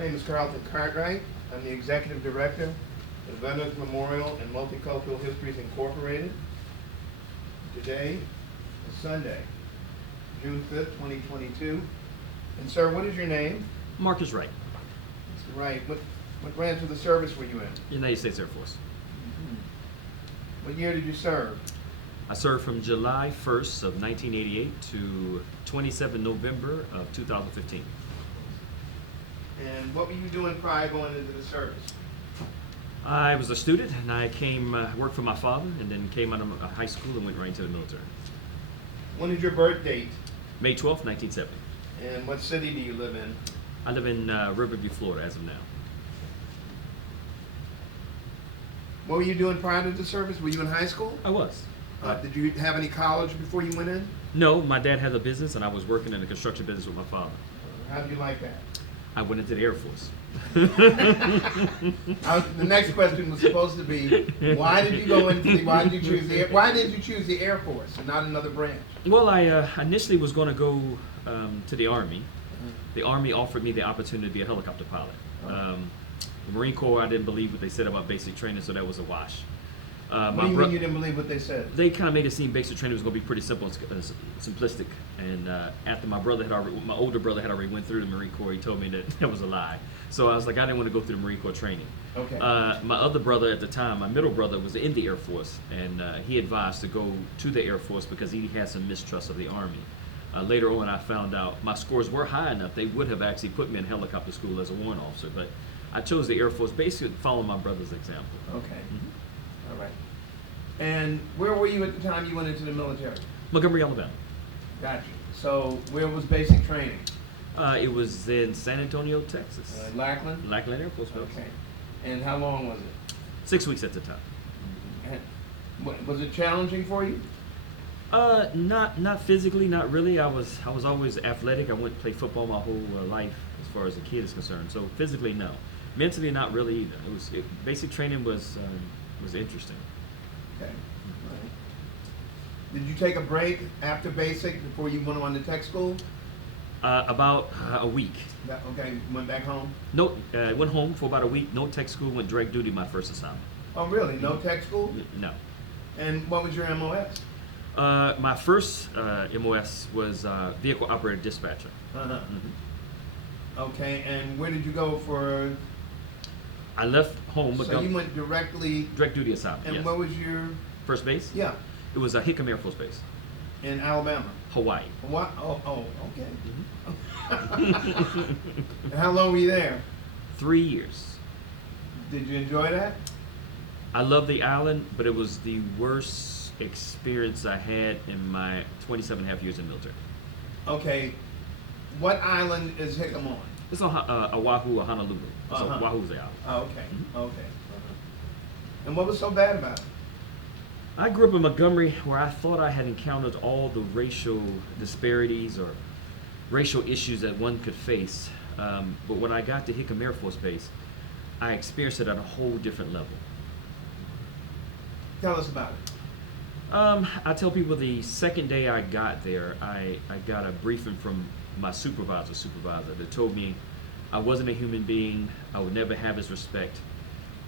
name is Carlton Cartwright. I'm the Executive Director of Veterans Memorial and Multicultural Histories Incorporated. Today is Sunday, June 5th, 2022. And sir, what is your name? Marcus Wright. Mr. Wright, what branch of the service were you in? United States Air Force. What year did you serve? I served from July 1st of 1988 to 27 November of 2015. And what were you doing prior to going into the service? I was a student, and I came worked for my father, and then came out of high school and went right into the military. When is your birth date? May 12th, 1970. And what city do you live in? I live in Riverview, Florida as of now. What were you doing prior to the service? Were you in high school? I was. Did you have any college before you went in? No, my dad had a business, and I was working in a construction business with my father. How did you like that? I went into the Air Force. The next question was supposed to be, why did you choose the Air Force and not another branch? Well, I initially was going to go to the Army. The Army offered me the opportunity to be a helicopter pilot. The Marine Corps, I didn't believe what they said about basic training, so that was a wash. What do you mean you didn't believe what they said? They kind of made it seem basic training was going to be pretty simple and simplistic. And after my older brother had already went through the Marine Corps, he told me that that was a lie. So I was like, I didn't want to go through the Marine Corps training. Okay. My other brother at the time, my middle brother, was in the Air Force, and he advised to go to the Air Force because he had some mistrust of the Army. Later on, I found out my scores were high enough; they would have actually put me in helicopter school as a warrant officer, but I chose the Air Force basically following my brother's example. Okay. All right. And where were you at the time you went into the military? Montgomery, Alabama. Gotcha. So where was basic training? It was in San Antonio, Texas. Lackland? Lackland Air Force Base. Okay. And how long was it? 6 weeks at the time. And was it challenging for you? Not physically, not really. I was always athletic. I went and played football my whole life as far as a kid is concerned. So physically, no. Mentally, not really either. Basic training was interesting. Okay. All right. Did you take a break after basic before you went on to tech school? About a week. Okay, went back home? No, went home for about a week. No tech school. Went direct duty my first assignment. Oh, really? No tech school? No. And what was your MOS? My first MOS was vehicle operator dispatcher. Okay, and where did you go for? I left home. So you went direct duty assignment. And yes. what was your first base? Yeah. It was a Hickam Air Force Base. In Alabama? Hawaii. What? Oh, okay. And how long were you there? 3 years. Did you enjoy that? I love the island, but it was the worst experience I had in my 27 and a half years in the military. Okay. What island is Hickam on? It's on Oahu or Honolulu. So Oahu's the island. Oh, okay. Okay. And what was so bad about it? I grew up in Montgomery where I thought I had encountered all the racial disparities or racial issues that one could face. But when I got to Hickam Air Force Base, I experienced it at a whole different level. Tell us about it. I tell people the second day I got there, I got a briefing from my supervisor that told me I wasn't a human being, I would never have his respect.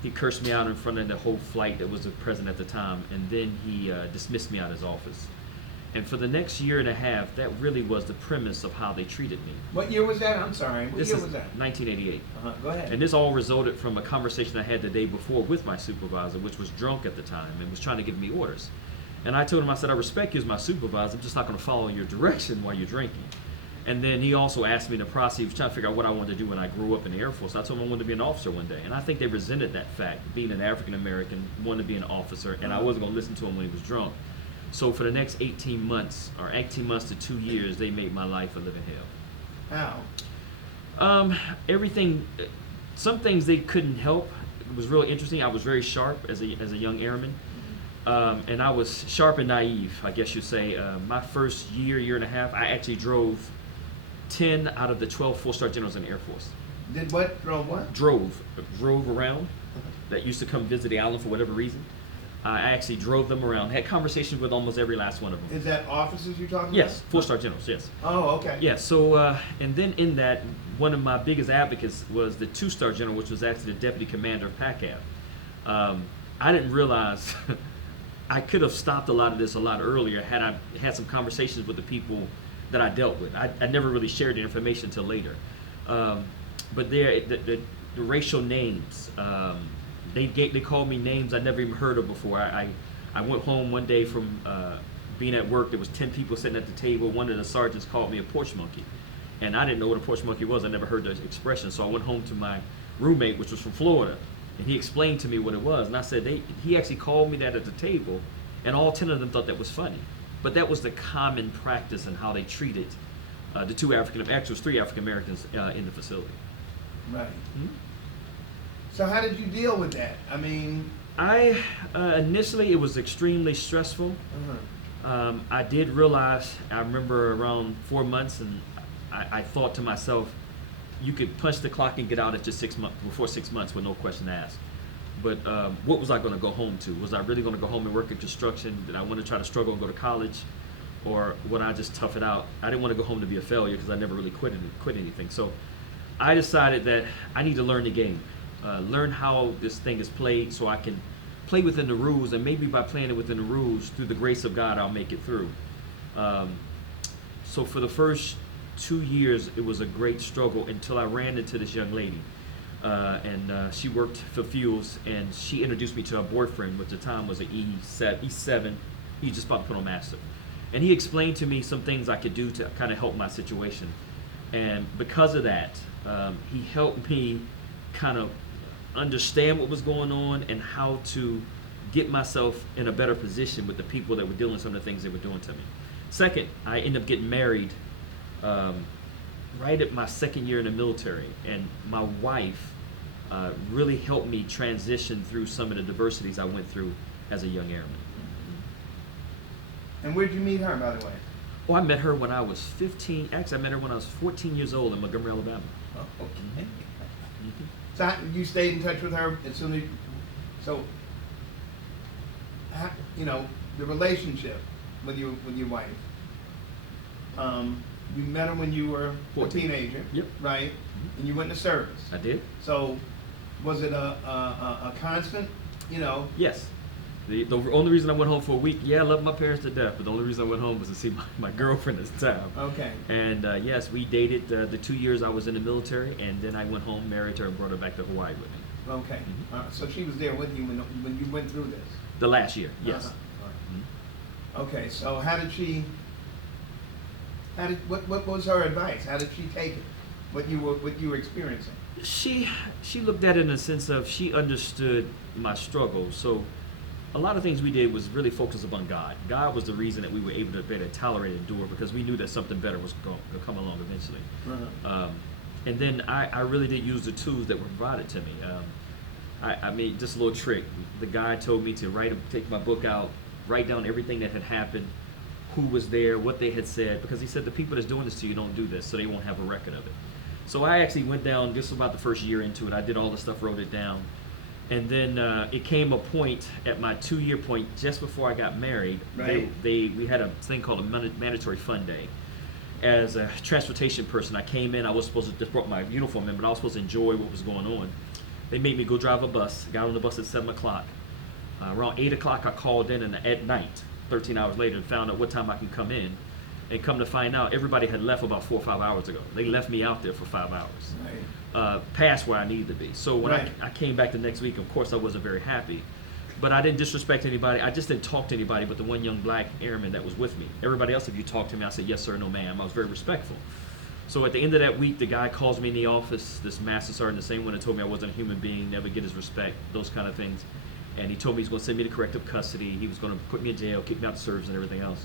He cursed me out in front of the whole flight that was the president at the time, and then he dismissed me out of his office. And for the next year and a half, that really was the premise of how they treated me. What year was that? I'm sorry. What year was that? 1988. Go ahead. And this all resulted from a conversation I had the day before with my supervisor, which was drunk at the time and was trying to give me orders. And I told him, I said, I respect you as my supervisor, I'm just not going to follow your direction while you're drinking. And then he also asked me in the process, he was trying to figure out what I wanted to do when I grew up in the Air Force. I told him I wanted to be an officer one day. And I think they resented that fact, being an African American, wanting to be an officer, and I wasn't going to listen to him when he was drunk. So for the next 18 months to 2 years, they made my life a living hell. How? Everything, some things they couldn't help. It was really interesting. I was very sharp as a young airman. And I was sharp and naive, I guess you'd say. My first year and a half, I actually drove 10 out of the 12 four-star generals in the Air Force. Did what? Drove what? Drove around. That used to come visit the island for whatever reason. I actually drove them around, had conversations with almost every last one of them. Is that officers you're talking Yes, about? 4-star generals, yes. Oh, okay. Yeah, so, and then in that, one of my biggest advocates was the 2-star general, which was actually the deputy commander of PACAF. I didn't realize I could have stopped a lot of this a lot earlier had I had some conversations with the people that I dealt with. I never really shared the information until later. But the racial names, they called me names I never even heard of before. I went home one day from being at work. There was 10 people sitting at the table. One of the sergeants called me a porch monkey, and I didn't know what a porch monkey was. I never heard the expression. So I went home to my roommate, which was from Florida, and he explained to me what it was. And I said, he actually called me that at the table, and all 10 of them thought that was funny. But that was the common practice and how they treated the actually it was 3 African Americans in the facility. Right. Hmm? So how did you deal with that? I mean, Initially it was extremely stressful. uh I did realize, I remember around 4 months, and I thought to myself, you could punch the clock and get out after before 6 months with no question asked. But what was I going to go home to? Was I really going to go home and work in construction? Did I want to try to struggle and go to college? Or would I just tough it out? I didn't want to go home to be a failure because I never really quit anything. So I decided that I need to learn the game, learn how this thing is played so I can play within the rules, and maybe by playing it within the rules, through the grace of God, I'll make it through. So for the first 2 years, it was a great struggle until I ran into this young lady. And she worked for fuels, and she introduced me to her boyfriend, which at the time was an E7. He just about to put on master. And he explained to me some things I could do to kind of help my situation. And because of that, he helped me kind of understand what was going on and how to get myself in a better position with the people that were doing some of the things they were doing to me. Second, I ended up getting married right at my 2nd year in the military, and my wife really helped me transition through some of the diversities I went through as a young airman. And where'd you meet her, by the way? Well, I met her when I was 15. Actually, I met her when I was 14 years old in Montgomery, Alabama. Oh, okay. Mm-hmm. So you stayed in touch with her as soon as the relationship with your wife. You met her when you were a 14. teenager, Yep. right? Mm-hmm. And you went to service. I did. So was it a constant, Yes. The only reason I went home for a week, I love my parents to death, but the only reason I went home was to see my girlfriend at the time. Okay. And yes, we dated the 2 years I was in the military, and then I went home, married her, and brought her back to Hawaii with me. Okay. Mhm. So she was there with you when you went through this? The last year, yes. Uh-huh. Okay, so what was her advice? How did she take it? What you were experiencing? She looked at it in a sense of she understood my struggle. So a lot of things we did was really focused upon God. God was the reason that we were able to better tolerate and endure, because we knew that something better was going to come along eventually. Uh-huh. And then I really did use the tools that were provided to me. I made just a little trick. The guy told me to take my book out, write down everything that had happened, who was there, what they had said, because he said the people that's doing this to you don't do this, so they won't have a record of it. So I actually went down, this was about the first year into it, I did all the stuff, wrote it down. And then it came a point at my 2-year point, just before I got married, Right. we had a thing called a mandatory fun day. As a transportation person, I came in, I was supposed to just brought my uniform in, but I was supposed to enjoy what was going on. They made me go drive a bus, got on the bus at 7 o'clock. Around 8 o'clock, I called in, and at night, 13 hours later, and found out what time I can come in. And come to find out, everybody had left about 4 or 5 hours ago. They left me out there for 5 hours. Right. Past where I needed to be. So when Right. I came back the next week, of course I wasn't very happy. But I didn't disrespect anybody. I just didn't talk to anybody but the one young black airman that was with me. Everybody else, if you talked to me, I said, yes sir, no ma'am. I was very respectful. So at the end of that week, the guy calls me in the office, this master sergeant, the same one that told me I wasn't a human being, never get his respect, those kind of things. And he told me he was going to send me to corrective custody. He was going to put me in jail, kick me out of service and everything else.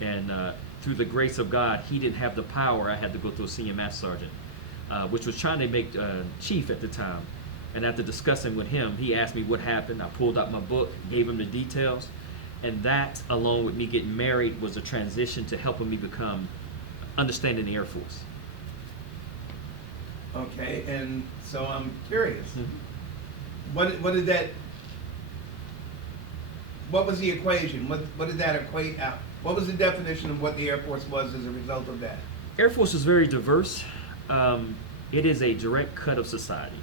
And through the grace of God, he didn't have the power. I had to go through a senior master sergeant, which was trying to make chief at the time. And after discussing with him, he asked me what happened. I pulled out my book, gave him the details. And that, along with me getting married, was a transition to helping me become understanding the Air Force. Okay, and so I'm curious. Mm-hmm. What did that what was the equation? What did that equate out? What was the definition of what the Air Force was as a result of that? Air Force is very diverse. It is a direct cut of society.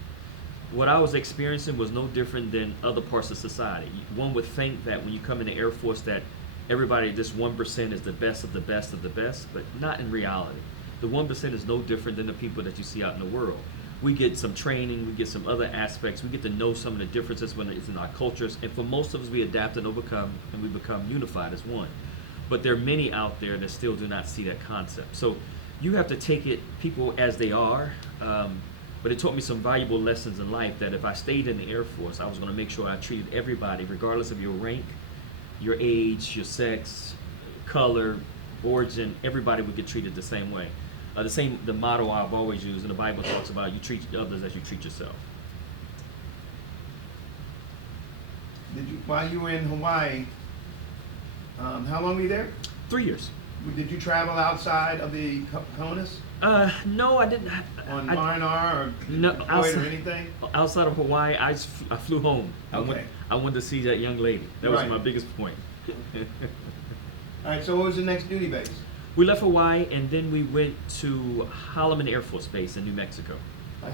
What I was experiencing was no different than other parts of society. One would think that when you come in the Air Force that everybody, this 1% is the best of the best of the best, but not in reality. The 1% is no different than the people that you see out in the world. We get some training, we get some other aspects, we get to know some of the differences when it's in our cultures, and for most of us we adapt and overcome, and we become unified as one. But there are many out there that still do not see that concept. So you have to take it, people as they are, but it taught me some valuable lessons in life that if I stayed in the Air Force, I was going to make sure I treated everybody, regardless of your rank, your age, your sex, color, origin, everybody would get treated the same way. The motto I've always used, and the Bible talks about, you treat others as you treat yourself. While you were in Hawaii, how long were you there? 3 years. Did you travel outside of the CONUS? No, I didn't. On R&R or deployed or anything? Outside of Hawaii, I flew home. Okay. I went to see that young lady. That was Right. my biggest point. All right, so what was the next duty base? We left Hawaii and then we went to Holloman Air Force Base in New Mexico.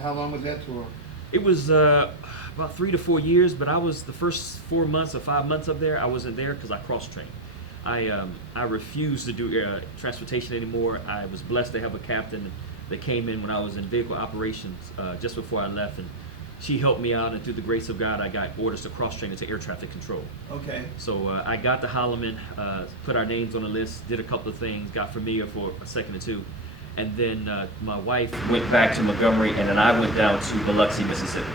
How long was that tour? It was about 3 to 4 years, but I was the first 4 months or 5 months up there. I wasn't there because I cross-trained. I refused to do transportation anymore. I was blessed to have a captain that came in when I was in vehicle operations just before I left, and she helped me out, and through the grace of God, I got orders to cross-train into air traffic control. Okay. So I got to Holloman, put our names on the list, did a couple of things, got familiar for a second or two, and then my wife went back to Montgomery, and then I went down to Biloxi, Mississippi.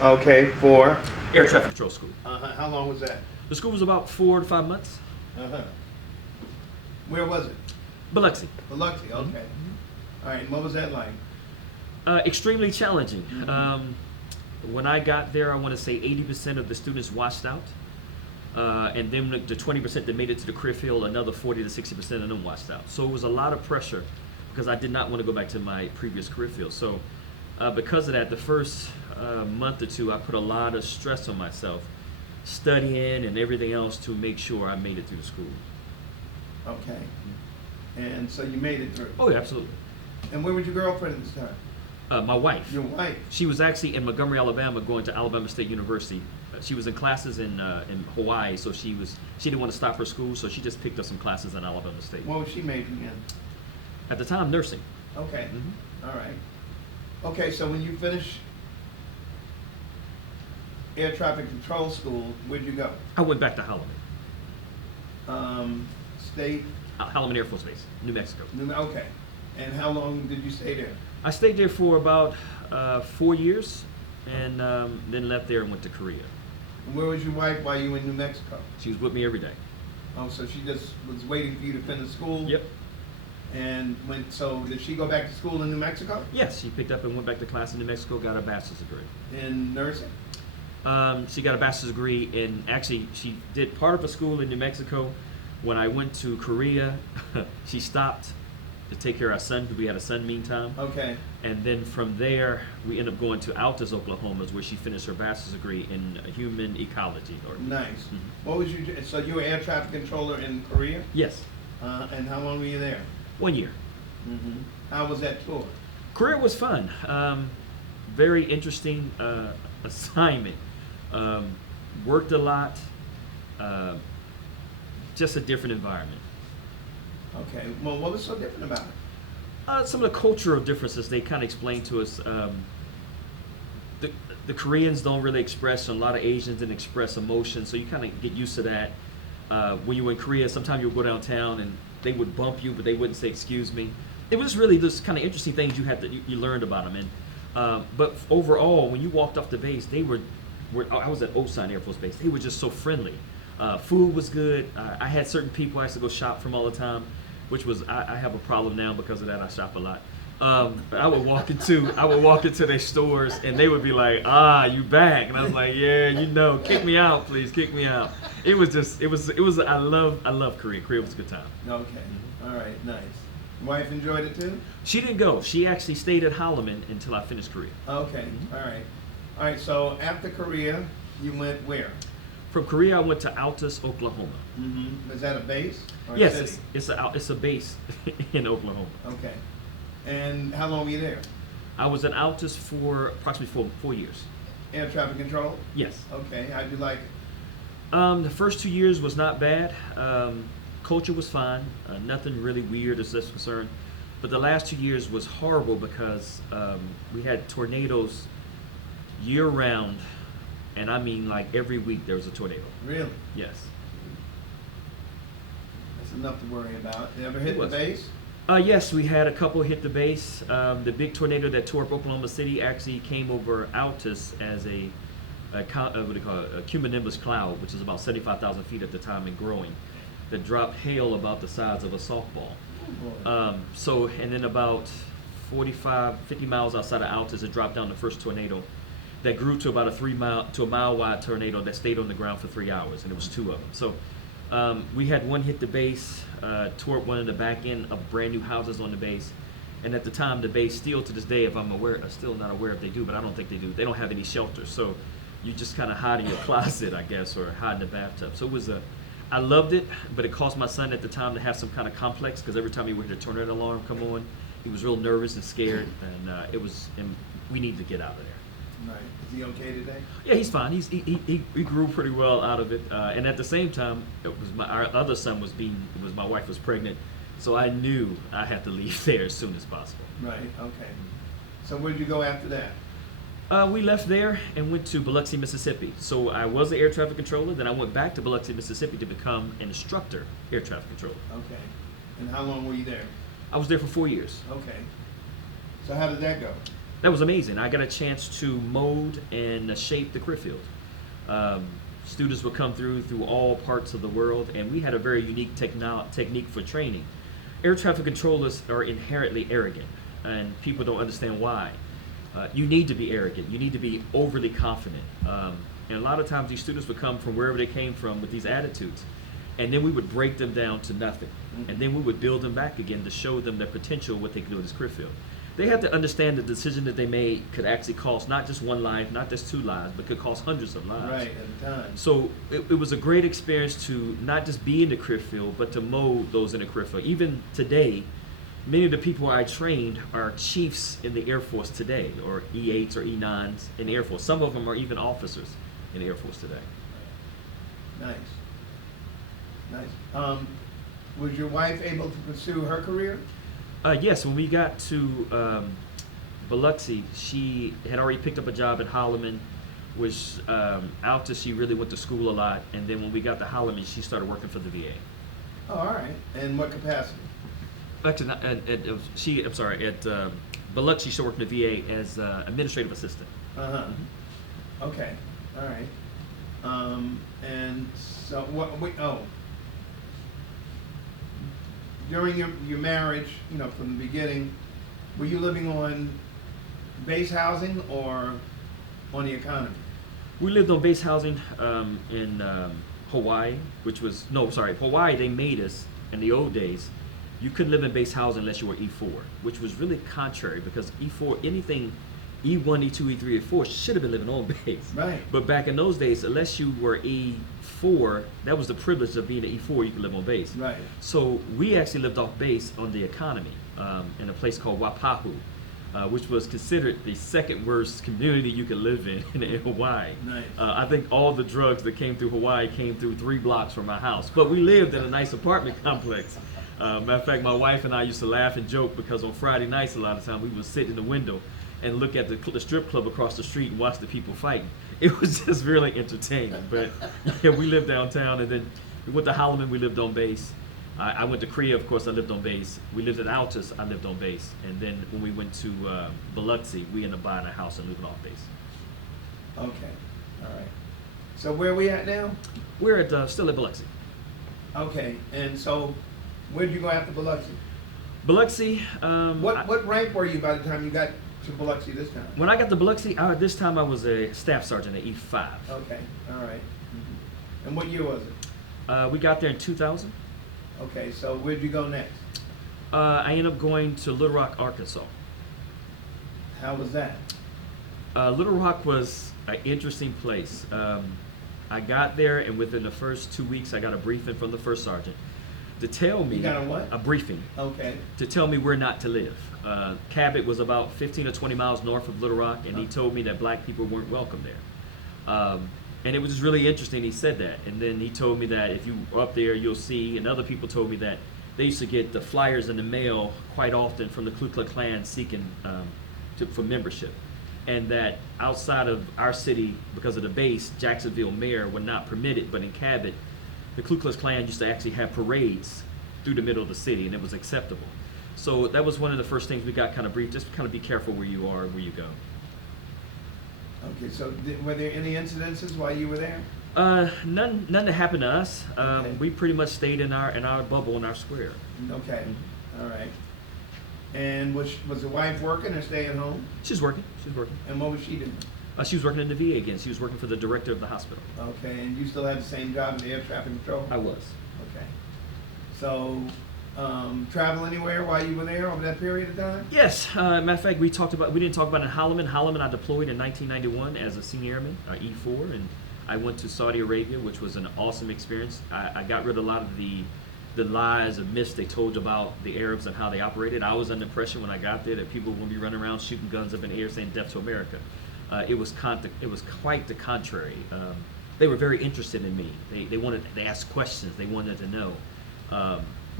Okay, for? Air traffic control school. How long was that? The school was about 4 to 5 months. Where was it? Biloxi. Biloxi, okay. Mm-hmm. All right, and what was that like? Extremely challenging. Mm-hmm. When I got there, I want to say 80% of the students washed out. And then the 20% that made it to the career field, another 40 to 60% of them washed out. So it was a lot of pressure because I did not want to go back to my previous career field. So because of that, the first month or two, I put a lot of stress on myself, studying and everything else to make sure I made it through the school. Okay. And so you made it through. Oh, yeah, absolutely. And where was your girlfriend at this time? My wife. Your wife? She was actually in Montgomery, Alabama, going to Alabama State University. She was in classes in Hawaii, so she didn't want to stop her school, so she just picked up some classes in Alabama State. What was she majoring in? At the time, nursing. Okay. Mm-hmm. All right. Okay, so when you finished air traffic control school, where'd you go? I went back to Holloman. State? Holloman Air Force Base, New Mexico. Okay. And how long did you stay there? I stayed there for about 4 years, and then left there and went to Korea. And where was your wife while you were in New Mexico? She was with me every day. Oh, so she just was waiting for you to finish school? Yep. And so did she go back to school in New Mexico? Yes, she picked up and went back to class in New Mexico, got a bachelor's degree. In nursing? She got a bachelor's degree in, actually, she did part of her school in New Mexico. When I went to Korea, she stopped to take care of our son, because we had a son meantime. Okay. And then from there, we ended up going to Altus, Oklahoma, where she finished her bachelor's degree in human ecology. Nice. Mm-hmm. What was so you were air traffic controller in Korea? Yes. And how long were you there? 1 year. Mm-hmm. How was that tour? Korea was fun. Very interesting assignment. Worked a lot. Just a different environment. Okay. Well, what was so different about it? Some of the cultural differences they kind of explained to us. The Koreans don't really express, and a lot of Asians didn't express emotion, so you kind of get used to that. When you were in Korea, sometimes you would go downtown and they would bump you, but they wouldn't say excuse me. It was really this kind of interesting things you learned about them. And but overall, when you walked off the base, I was at Osan Air Force Base. They were just so friendly. Food was good. I had certain people I used to go shop from all the time, which was I have a problem now because of that. I shop a lot. But I would walk into their stores and they would be like, you back? And I was like, yeah, kick me out, please, kick me out. It was I love Korea. Korea was a good time. Okay. Mm-hmm. All right. Nice. Wife enjoyed it too? She didn't go. She actually stayed at Holloman until I finished Korea. Okay. Mm-hmm. All right. So after Korea, you went where? From Korea, I went to Altus, Oklahoma. Mm-hmm. Is that a base or a Yes, city? it's a base in Oklahoma. Okay. And how long were you there? I was at Altus for approximately 4 years. Air traffic control? Yes. Okay. How'd you like it? The first 2 years was not bad. Culture was fine. Nothing really weird as that's concerned. But the last 2 years was horrible because we had tornadoes year round, and I mean like every week there was a tornado. Really? Yes. That's enough to worry about. You ever hit It the was. base? Yes, we had a couple hit the base. The big tornado that tore up Oklahoma City actually came over Altus as what do you call it? A cumulonimbus cloud, which is about 75,000 feet at the time and growing, that dropped hail about the size of a softball. Oh, boy. And then about 45, 50 miles outside of Altus, it dropped down the first tornado that grew to about a mile wide tornado that stayed on the ground for 3 hours, and it was two of them. So we had one hit the base, tore up one of the back end of brand new houses on the base. And at the time, the base still to this day, if I'm still not aware if they do, but I don't think they do. They don't have any shelters, so you just kind of hide in your closet, I guess, or hide in the bathtub. So I loved it, but it caused my son at the time to have some kind of complex because every time he would hear the tornado alarm come on, he was real nervous and scared, and we needed to get out of there. Right. Is he okay today? Yeah, he's fine. He grew pretty well out of it, and at the same time, our other son my wife was pregnant, so I knew I had to leave there as soon as possible. Right. Okay. So where'd you go after that? We left there and went to Biloxi, Mississippi. So I was an air traffic controller. Then I went back to Biloxi, Mississippi to become an instructor, air traffic controller. Okay. And how long were you there? I was there for 4 years. Okay. So how did that go? That was amazing. I got a chance to mold and shape the career field. Students would come through all parts of the world, and we had a very unique technique for training. Air traffic controllers are inherently arrogant, and people don't understand why. You need to be arrogant. You need to be overly confident. And a lot of times these students would come from wherever they came from with these attitudes. And then we would break them down to nothing. And then we would build them back again to show them their potential, what they can do in this career field. They have to understand the decision that they made could actually cost not just one life, not just 2 lives, but could cost hundreds of lives. Right, at the time. So it was a great experience to not just be in the career field, but to mold those in the career field. Even today, many of the people I trained are chiefs in the Air Force today, or E8s or E9s in the Air Force. Some of them are even officers in the Air Force today. Nice. Nice. Was your wife able to pursue her career? Yes, when we got to Biloxi, she had already picked up a job at Holloman, which after she really went to school a lot. And then when we got to Holloman, she started working for the VA. Oh, all right. In what capacity? Actually, at Biloxi, she worked in the VA as administrative assistant. Uh-huh. Okay. All right. And so during your marriage, from the beginning, were you living on base housing or on the economy? We lived on base housing in Hawaii, Hawaii, they made us in the old days. You couldn't live in base housing unless you were E4, which was really contrary because E4, anything E1, E2, E3, E4 should have been living on base. Right. But back in those days, unless you were E4, that was the privilege of being an E4, you could live on base. Right. So we actually lived off base on the economy in a place called Wapahu, which was considered the second worst community you could live in Hawaii. Nice. I think all the drugs that came through Hawaii came through 3 blocks from my house. But we lived in a nice apartment complex. Matter of fact, my wife and I used to laugh and joke because on Friday nights, a lot of times we would sit in the window and look at the strip club across the street and watch the people fighting. It was just really entertaining. But yeah, we lived downtown, and then we went to Holloman, we lived on base. I went to Korea, of course, I lived on base. We lived at Altus, I lived on base. And then when we went to Biloxi, we ended up buying a house and living off base. Okay. All right. So where are we at now? We're at still at Biloxi. Okay. And so where did you go after Biloxi? Biloxi. What rank were you by the time you got to Biloxi this time? When I got to Biloxi, this time I was a staff sergeant at E5. Okay. All right. Mm-hmm. And what year was it? We got there in 2000. Okay. So where'd you go next? I ended up going to Little Rock, Arkansas. How was that? Little Rock was an interesting place. I got there, and within the first 2 weeks, I got a briefing from the first sergeant to tell me. You got a what? A briefing. Okay. To tell me where not to live. Cabot was about 15 or 20 miles north of Little Rock, and he told me that black people weren't welcome there. And it was just really interesting he said that. And then he told me that if you are up there, you'll see, and other people told me that they used to get the flyers in the mail quite often from the Ku Klux Klan seeking for membership. And that outside of our city, because of the base, Jacksonville mayor would not permit it, but in Cabot, the Ku Klux Klan used to actually have parades through the middle of the city, and it was acceptable. So that was one of the first things we got kind of briefed, just kind of be careful where you are, where you go. Okay, so were there any incidences while you were there? None that happened to us. Okay. We pretty much stayed in our bubble, in our square. Okay, all right. And was the wife working or staying at home? She's working. And what was she doing? She was working in the VA again. She was working for the director of the hospital. Okay, and you still had the same job in air traffic control? I was. Okay. So, travel anywhere while you were there over that period of time? Yes. Matter of fact, we didn't talk about it in Holloman. Holloman, I deployed in 1991 as a senior airman, E4, and I went to Saudi Arabia, which was an awesome experience. I got rid of a lot of the lies and myths they told about the Arabs and how they operated. I was under the impression when I got there that people would be running around shooting guns up in the air saying "Death to America." It was quite the contrary. They were very interested in me. They asked questions. They wanted to know.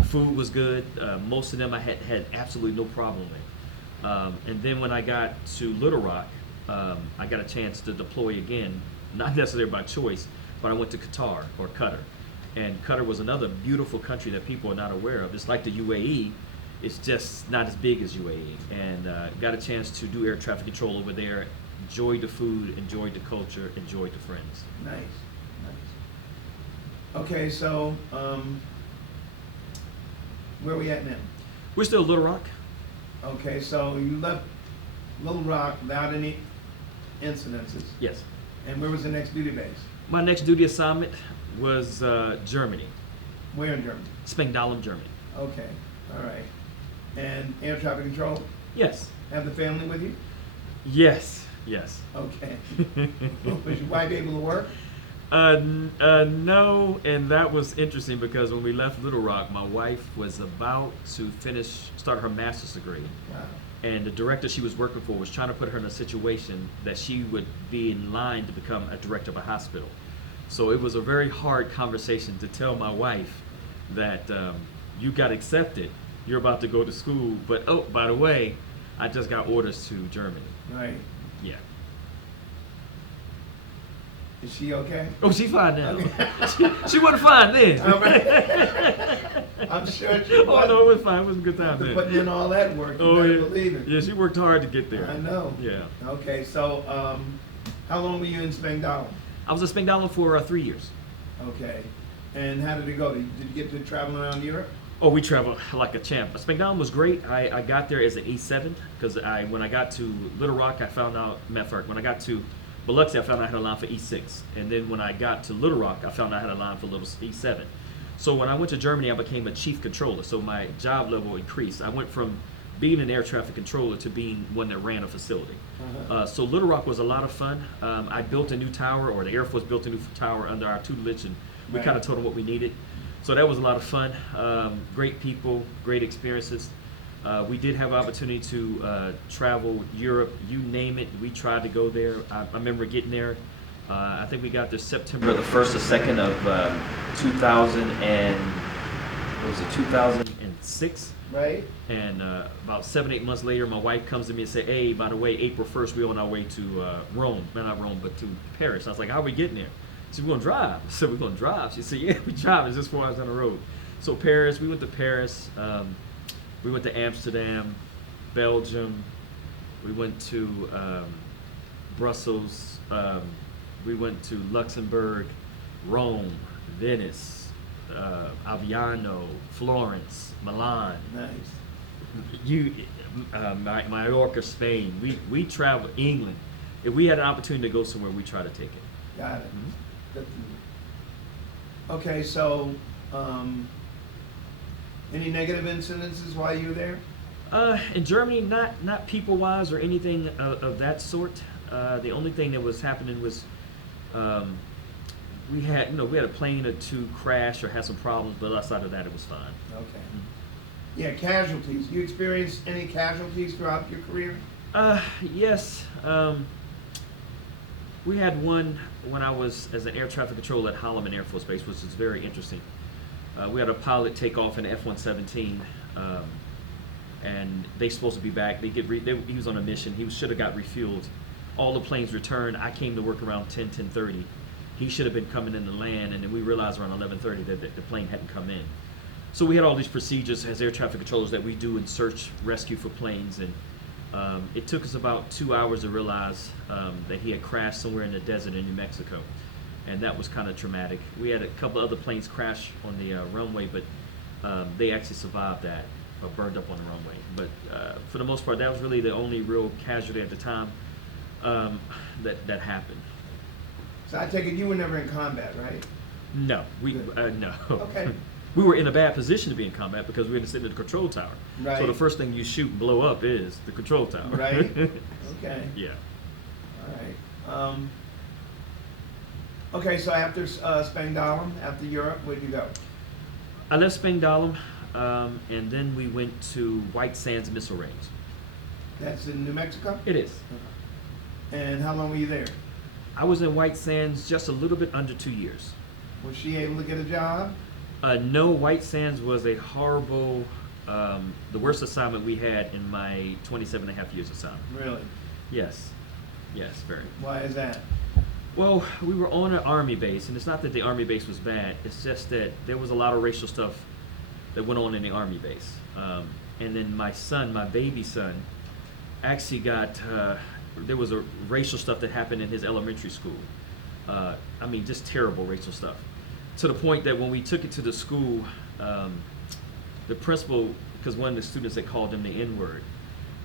Food was good. Most of them I had absolutely no problem with. And then when I got to Little Rock, I got a chance to deploy again, not necessarily by choice, but I went to Qatar or Qatar. And Qatar was another beautiful country that people are not aware of. It's like the UAE, it's just not as big as UAE. And got a chance to do air traffic control over there, enjoyed the food, enjoyed the culture, enjoyed the friends. Nice. Okay, so where are we at now? We're still Little Rock. Okay, so you left Little Rock without any incidences. Yes. And where was the next duty base? My next duty assignment was Germany. Where in Germany? Spangdahlem, Germany. Okay, all right. And air traffic control? Yes. Have the family with you? Yes. Okay. Was your wife able to work? No, and that was interesting because when we left Little Rock, my wife was about to start her master's degree. Wow. And the director she was working for was trying to put her in a situation that she would be in line to become a director of a hospital. So it was a very hard conversation to tell my wife that you got accepted, you're about to go to school, but oh, by the way, I just got orders to Germany. Right. Yeah. Is she okay? Oh, she's fine now. Okay. she wasn't fine then. I'm sure she was. Oh no, it was fine. It was a good time After then. putting in all that work, you Oh better yeah. believe it. Yeah, she worked hard to get there. I know. Yeah. Okay, so how long were you in Spangdahlem? I was at Spangdahlem for 3 years. Okay. And how did it go? Did you get to travel around Europe? Oh, we traveled like a champ. Spangdahlem was great. I got there as an E7 because when I got to Little Rock, I found out, when I got to Biloxi, I found out I had a line for E6. And then when I got to Little Rock, I found out I had a line for little E7. So when I went to Germany, I became a chief controller. So my job level increased. I went from being an air traffic controller to being one that ran a facility. So Little Rock was a lot of fun. I built a new tower, or the Air Force built a new tower under our tutelage, and we Right. kind of told them what we needed. So that was a lot of fun. Great people, great experiences. We did have opportunity to travel Europe, you name it. We tried to go there. I remember getting there. I think we got there September the 1st or 2nd of 2006. Right. And about 7-8 months later, my wife comes to me and said, "Hey, by the way, April 1st, we're on our way to Rome. Not Rome, but to Paris." I was like, "How are we getting there?" She said, "We're gonna drive." I said, "We're gonna drive?" She said, "Yeah, we drive. It's just 4 hours on the road." So Paris, we went to Paris. We went to Amsterdam, Belgium. We went to Brussels. We went to Luxembourg, Rome, Venice, Aviano, Florence, Milan. Nice. Mallorca, Spain. We traveled England. If we had an opportunity to go somewhere, we try to take it. Got it. Mhm. Good for you. Okay, so any negative incidences while you were there? In Germany, not people-wise or anything of that sort. The only thing that was happening was we had a plane or two crash or had some problems, but outside of that, it was fine. Okay. Yeah, casualties. You experienced any casualties throughout your career? Yes. We had one when I was as an air traffic controller at Holloman Air Force Base, which is very interesting. We had a pilot take off in F-117, and they supposed to be back. He was on a mission. He should have got refueled. All the planes returned. I came to work around 10:30. He should have been coming in to land, and then we realized around 11:30 that the plane hadn't come in. So we had all these procedures as air traffic controllers that we do in search rescue for planes, and it took us about 2 hours to realize that he had crashed somewhere in the desert in New Mexico, and that was kind of traumatic. We had a couple other planes crash on the runway, but they actually survived that, or burned up on the runway. But for the most part, that was really the only real casualty at the time that happened. So I take it you were never in combat, right? No, no. Okay. We were in a bad position to be in combat because we had to sit in the control tower. Right. So the first thing you shoot and blow up is the control tower. Right. Okay. Yeah. All right. Okay, so after Spangdahlem, after Europe, where'd you go? I left Spangdahlem, and then we went to White Sands Missile Range. That's in New Mexico? It is. And how long were you there? I was in White Sands just a little bit under 2 years. Was she able to get a job? No, White Sands was a horrible, the worst assignment we had in my 27.5 years assignment. Really? Yes. Yes, very. Why is that? Well, we were on an Army base, and it's not that the Army base was bad, it's just that there was a lot of racial stuff that went on in the Army base. And then my son, my baby son, actually got, there was a racial stuff that happened in his elementary school. I mean, just terrible racial stuff. To the point that when we took it to the school, the principal, because one of the students had called him the N-word,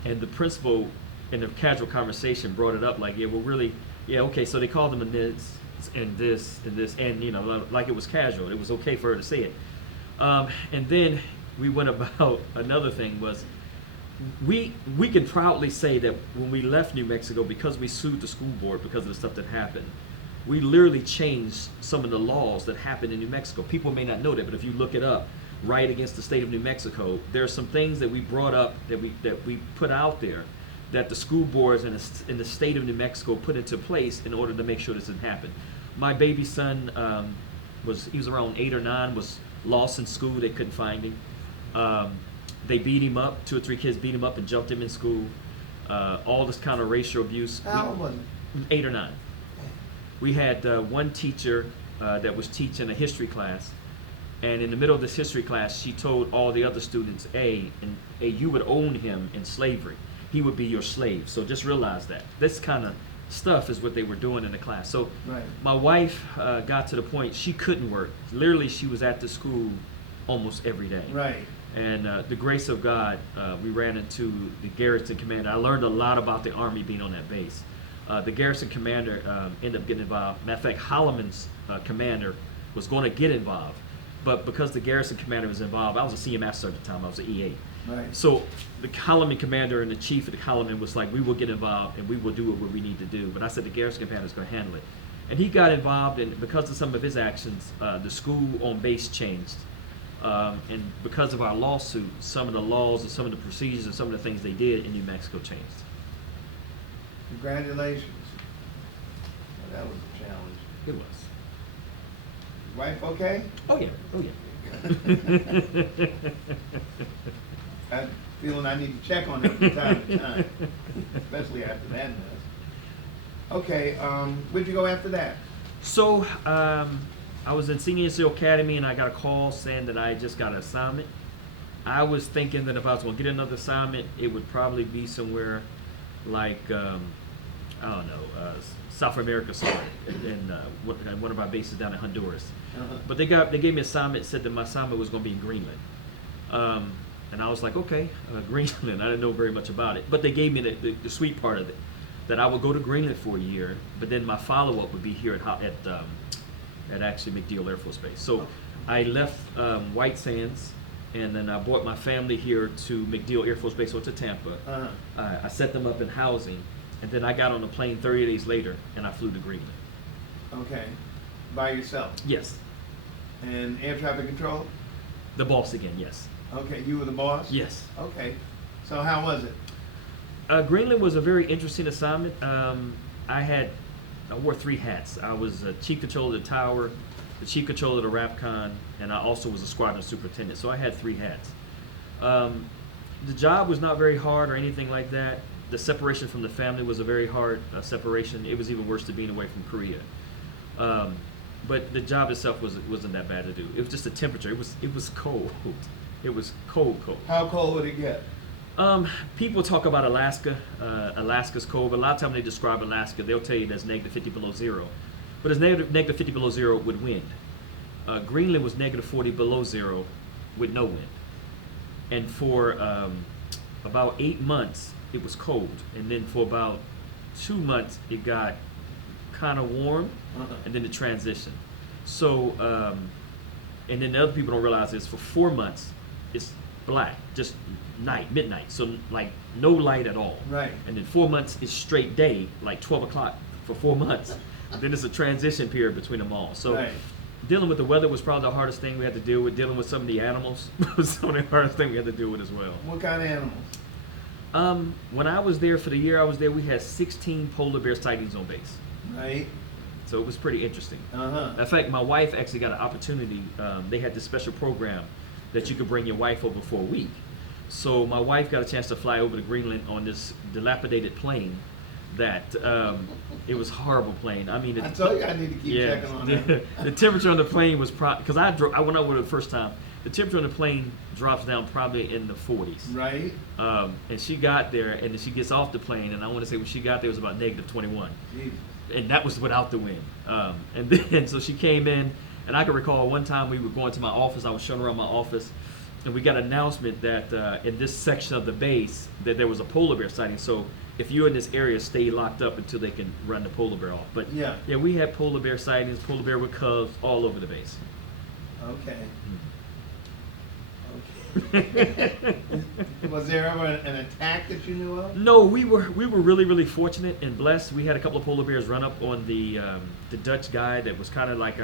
and the principal, in a casual conversation, brought it up like, yeah, well, really, yeah, okay, so they called him a this, and this, and this, and, you know, like it was casual. It was okay for her to say it. And then we went about, another thing was, we can proudly say that when we left New Mexico, because we sued the school board because of the stuff that happened, we literally changed some of the laws that happened in New Mexico. People may not know that, but if you look it up, Wright against the state of New Mexico, there are some things that we brought up, that we put out there, that the school boards in the state of New Mexico put into place in order to make sure this didn't happen. My baby son he was around 8 or 9, was lost in school. They couldn't find him. They beat him up. 2 or 3 kids beat him up and jumped him in school. All this kind of racial abuse. How old was he? 8 or 9. We had one teacher that was teaching a history class, and in the middle of this history class, she told all the other students, you would own him in slavery. He would be your slave. So just realize that. This kind of stuff is what they were doing in the class. So Right. my wife got to the point she couldn't work. Literally, she was at the school almost every day. Right. And the grace of God, we ran into the garrison commander. I learned a lot about the Army being on that base. The garrison commander ended up getting involved. Matter of fact, Holloman's commander was going to get involved, but because the garrison commander was involved, I was a senior master at the time. I was an EA. Right. So the Holloman commander and the chief of the Holloman was like, we will get involved and we will do what we need to do. But I said the garrison commander is going to handle it. And he got involved, and because of some of his actions, the school on base changed. And because of our lawsuit, some of the laws and some of the procedures and some of the things they did in New Mexico changed. Congratulations. Well, that was a challenge. It was. Wife okay? Oh yeah, oh yeah. I'm feeling I need to check on her from time to time, especially after that mess. Okay, where'd you go after that? So, I was in Senior NCO Academy, and I got a call saying that I just got an assignment. I was thinking that if I was going to get another assignment, it would probably be somewhere like, I don't know, South America somewhere, in one of our bases down in Honduras. Uh-huh. But they gave me an assignment, said that my assignment was going to be in Greenland. And I was like, okay, Greenland. I didn't know very much about it. But they gave me the sweet part of it, that I would go to Greenland for a year, but then my follow-up would be here at actually MacDill Air Force Base. So I left White Sands, and then I brought my family here to MacDill Air Force Base, or to Tampa. Uh-huh. I set them up in housing, and then I got on a plane 30 days later, and I flew to Greenland. Okay. by yourself. Yes. And air traffic control? The boss again, yes. Okay, you were the boss? Yes. Okay. So how was it? Greenland was a very interesting assignment. I wore 3 hats. I was chief controller of the tower, the chief controller of the RAPCON, and I also was a squadron superintendent. So I had 3 hats. The job was not very hard or anything like that. The separation from the family was a very hard separation. It was even worse than being away from Korea. But the job itself wasn't that bad to do. It was just the temperature. It was cold. It was cold. How cold would it get? People talk about Alaska. Alaska's cold, but a lot of times when they describe Alaska, they'll tell you that's negative 50 below zero. But it's negative 50 below zero with wind. Greenland was negative 40 below zero with no wind. And for about 8 months, it was cold. And then for about 2 months, it got kind of warm, and then the transition. So, and then the other people don't realize is for 4 months, it's black, just midnight. So like no light at all. Right. And then 4 months is straight day, like 12 o'clock for 4 months. And then it's a transition period between them all. So Right. dealing with the weather was probably the hardest thing we had to deal with. Dealing with some of the animals was some of the hardest thing we had to deal with as well. What kind of animals? When I was there, for the year I was there, we had 16 polar bear sightings on base. Right. So it was pretty interesting. Uh-huh. In fact, my wife actually got an opportunity. They had this special program that you could bring your wife over for a week. So my wife got a chance to fly over to Greenland on this dilapidated plane that it was a horrible plane. I mean, I told you I need to keep checking on that. The temperature on the plane was because I went over the first time. The temperature on the plane drops down probably in the 40s. Right. And she got there, and then she gets off the plane, and I want to say when she got there it was about negative 21. Jesus. And that was without the wind. And then so she came in, and I can recall one time we were going to my office. I was showing around my office, and we got an announcement that in this section of the base that there was a polar bear sighting. So if you're in this area, stay locked up until they can run the polar bear off. But yeah, we had polar bear sightings, polar bear with cubs all over the base. Okay. Okay. Was there ever an attack that you knew of? No, we were really, really fortunate and blessed. We had a couple of polar bears run up on the Dutch guy that was kind of like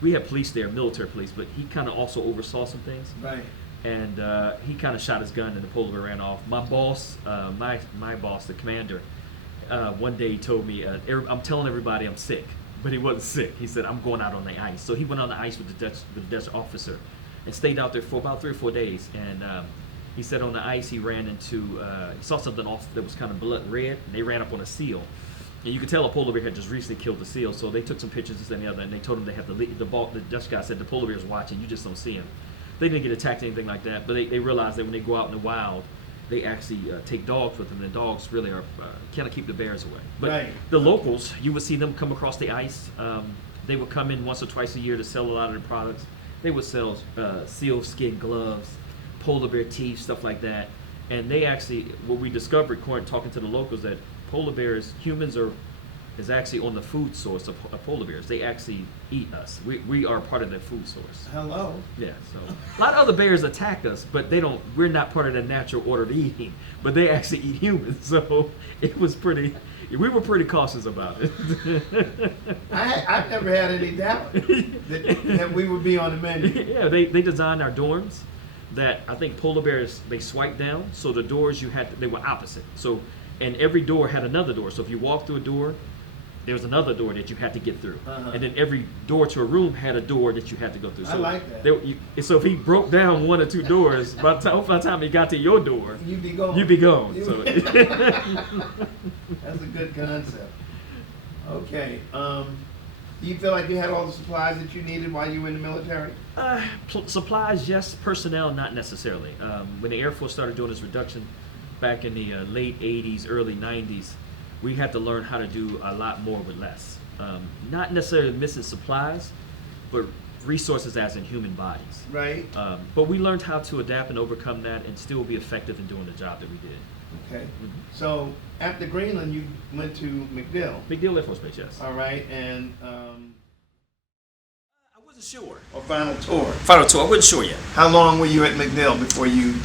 we had police there, military police, but he kind of also oversaw some things. Right. And he kind of shot his gun and the polar bear ran off. My boss, my boss, the commander, one day he told me, I'm telling everybody I'm sick, but he wasn't sick. He said, I'm going out on the ice. So he went on the ice with the Dutch officer and stayed out there for about 3 or 4 days. And he said on the ice he ran into, he saw something off that was kind of blood red, and they ran up on a seal. And you could tell a polar bear had just recently killed the seal. So they took some pictures and the other, and they told him they have the Dutch guy said the polar bear's watching, you just don't see him. They didn't get attacked or anything like that, but they realized that when they go out in the wild, they actually take dogs with them. The dogs really are kind of keep the bears away. But right. The locals, you would see them come across the ice. They would come in once or twice a year to sell a lot of their products. They would sell seal skin gloves, polar bear teeth, stuff like that. And they actually, what we discovered, talking to the locals, that polar bears, humans is actually on the food source of polar bears. They actually eat us. We are part of their food source. Hello. Yeah, so a lot of other bears attack us, but we're not part of their natural order of eating, but they actually eat humans. So we were pretty cautious about it. I've never had any doubt that we would be on the menu. Yeah, they designed our dorms that I think polar bears, they swipe down, so the doors they were opposite. So, and every door had another door. So if you walk through a door, there was another door that you had to get through. Uh-huh. And then every door to a room had a door that you had to go through. So I like that. So if he broke down 1 or 2 doors, by the time he got to your door, you'd be gone. You'd be gone. So. That's a good concept. Okay. Do you feel like you had all the supplies that you needed while you were in the military? Supplies, yes. Personnel, not necessarily. When the Air Force started doing this reduction back in the late 80s, early 90s, we had to learn how to do a lot more with less. Not necessarily missing supplies, but resources as in human bodies. Right. But we learned how to adapt and overcome that and still be effective in doing the job that we did. Okay. Mm-hmm. So after Greenland, you went to MacDill. MacDill Air Force Base, yes. All right. And I wasn't sure. Or final tour. Final tour. I wasn't sure yet. How long were you at MacDill before you?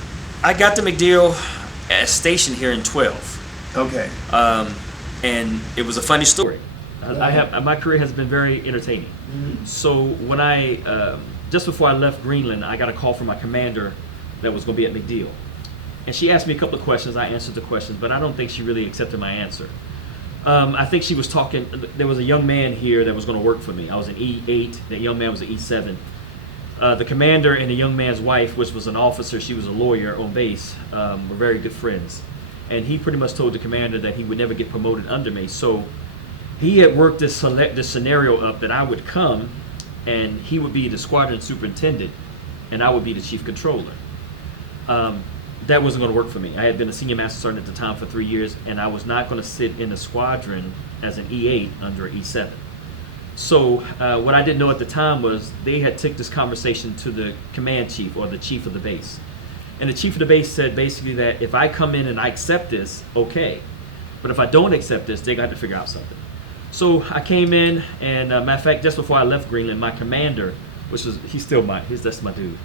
I got to MacDill station here in 12. Okay. And it was a funny story. I have my career has been very entertaining. So when I just before I left Greenland, I got a call from my commander that was going to be at MacDill, and she asked me a couple of questions. I answered the questions, but I don't think she really accepted my answer. I think she was talking. There was a young man here that was going to work for me. I was an E8. That young man was an E7. The commander and the young man's wife, which was an officer, she was a lawyer on base, were very good friends. And he pretty much told the commander that he would never get promoted under me. So he had worked this scenario up that I would come and he would be the squadron superintendent and I would be the chief controller. That wasn't going to work for me. I had been a senior master sergeant at the time for 3 years, and I was not going to sit in the squadron as an E8 under an E7. So what I didn't know at the time was they had took this conversation to the command chief or the chief of the base. And the chief of the base said basically that if I come in and I accept this, okay. But if I don't accept this, they got to figure out something. So I came in, and matter of fact, just before I left Greenland, my commander, that's my dude.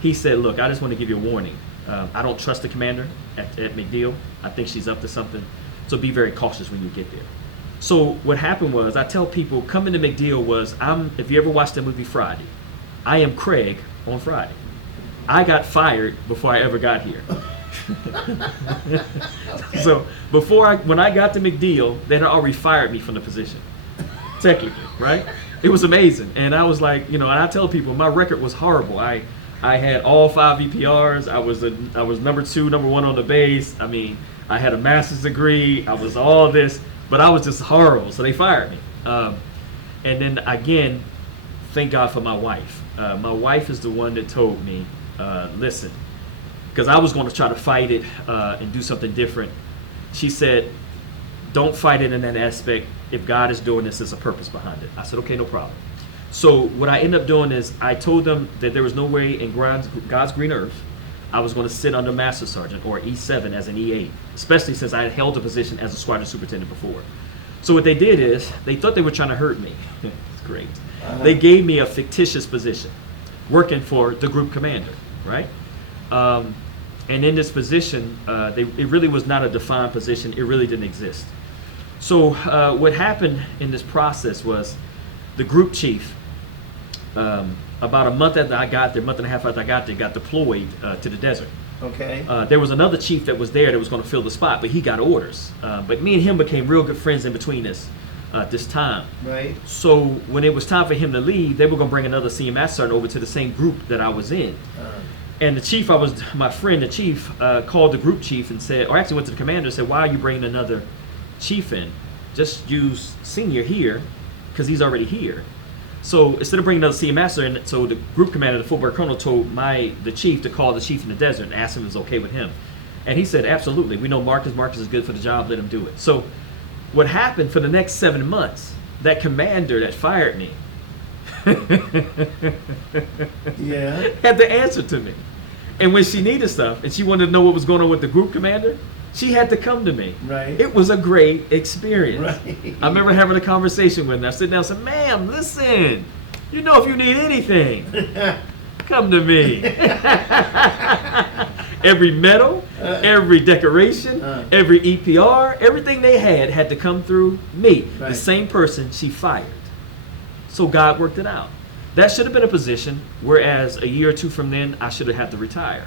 He said, look, I just want to give you a warning. I don't trust the commander at MacDill. I think she's up to something. So be very cautious when you get there. So what happened was, I tell people, coming to MacDill was, if you ever watched the movie Friday, I am Craig on Friday. I got fired before I ever got here. So when I got to MacDill, they had already fired me from the position, technically, right? It was amazing. And I was like, and I tell people my record was horrible. I had all 5 VPRs. I was number 2, number 1 on the base. I mean, I had a master's degree. I was all this, but I was just horrible. So they fired me. And then again, thank God for my wife. My wife is the one that told me, listen, because I was going to try to fight it and do something different. She said, don't fight it in that aspect. If God is doing this, there's a purpose behind it. I said, okay, no problem. So what I ended up doing is I told them that there was no way in God's green earth I was going to sit under Master Sergeant or E7 as an E8, especially since I had held a position as a squadron superintendent before. So what they did is they thought they were trying to hurt me. It's great. They gave me a fictitious position working for the group commander, right? And in this position, it really was not a defined position. It really didn't exist. So what happened in this process was the group chief, about a month after I got there, month and a half after I got there, got deployed to the desert. Okay. There was another chief that was there that was going to fill the spot, but he got orders. But me and him became real good friends in between this time. Right. So when it was time for him to leave, they were going to bring another senior master sergeant over to the same group that I was in. And the chief, my friend, the chief, called the group chief and said, or actually went to the commander and said, why are you bringing another chief in? Just use senior here, because he's already here. So instead of bringing another senior master in, so the group commander, the full bird colonel, told the chief to call the chief in the desert and ask him if it was okay with him. And he said, absolutely. We know Marcus is good for the job. Let him do it. So what happened for the next 7 months, that commander that fired me had to answer to me. And when she needed stuff and she wanted to know what was going on with the group commander, she had to come to me. Right. It was a great experience. Right. I remember having a conversation with her. I sit down and said, ma'am, listen, if you need anything, come to me. Every medal, every decoration, every EPR, everything they had to come through me. Right. The same person she fired. So God worked it out. That should have been a position, whereas a year or two from then, I should have had to retire.